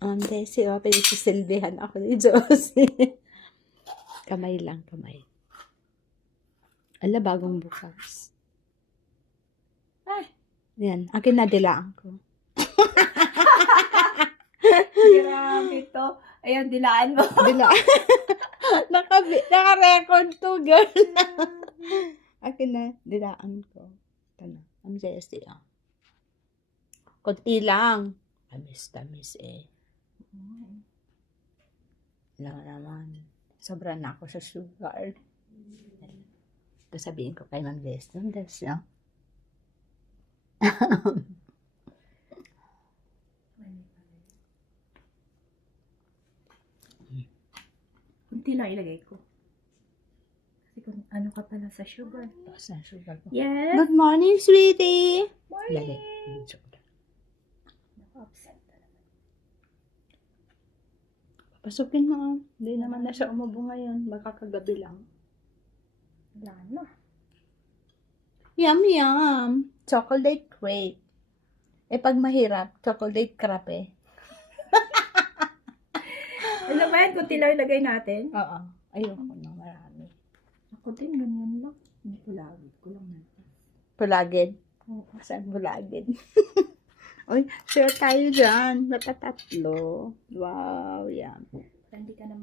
Desi, pinagsisilbihan ako ni Josie. Kamay lang, kamay. Ala, bagong bukas. Ay, Yan, akin na dilaan ko. grabe to. Ayan, dilaan mo. Dilaan. Naka-record to, girl. Akin na, dilaan ko. Ito na, ang Jessie, Kunti lang. Tamis eh. Lang naman. Sobra na ako sa sugar. Sabihin ko kay Ma'am Des, Ma'am Des, Kunti lang ilagay ko. Kasi kung ano ka pala sa sugar. Tapos na sugar ko. Yes. Good morning, sweetie. Lagay. Morning. Upset talaga. Pasukin mo. Hindi naman na siya umubo ngayon. Baka kagabi lang. Wala na. Yum, yum. Chocolate cake. Pag mahirap, chocolate crepe. Alam mo yan, kunti lang ilagay natin. Oo. Ayoko na marami. Ako din, ganyan lang. Hindi ko lagid ko lang natin. Bulagid. Oo. Saan bulagid? Uy, share tayo dyan. Matatatlo. Wow, yan. Hindi ka na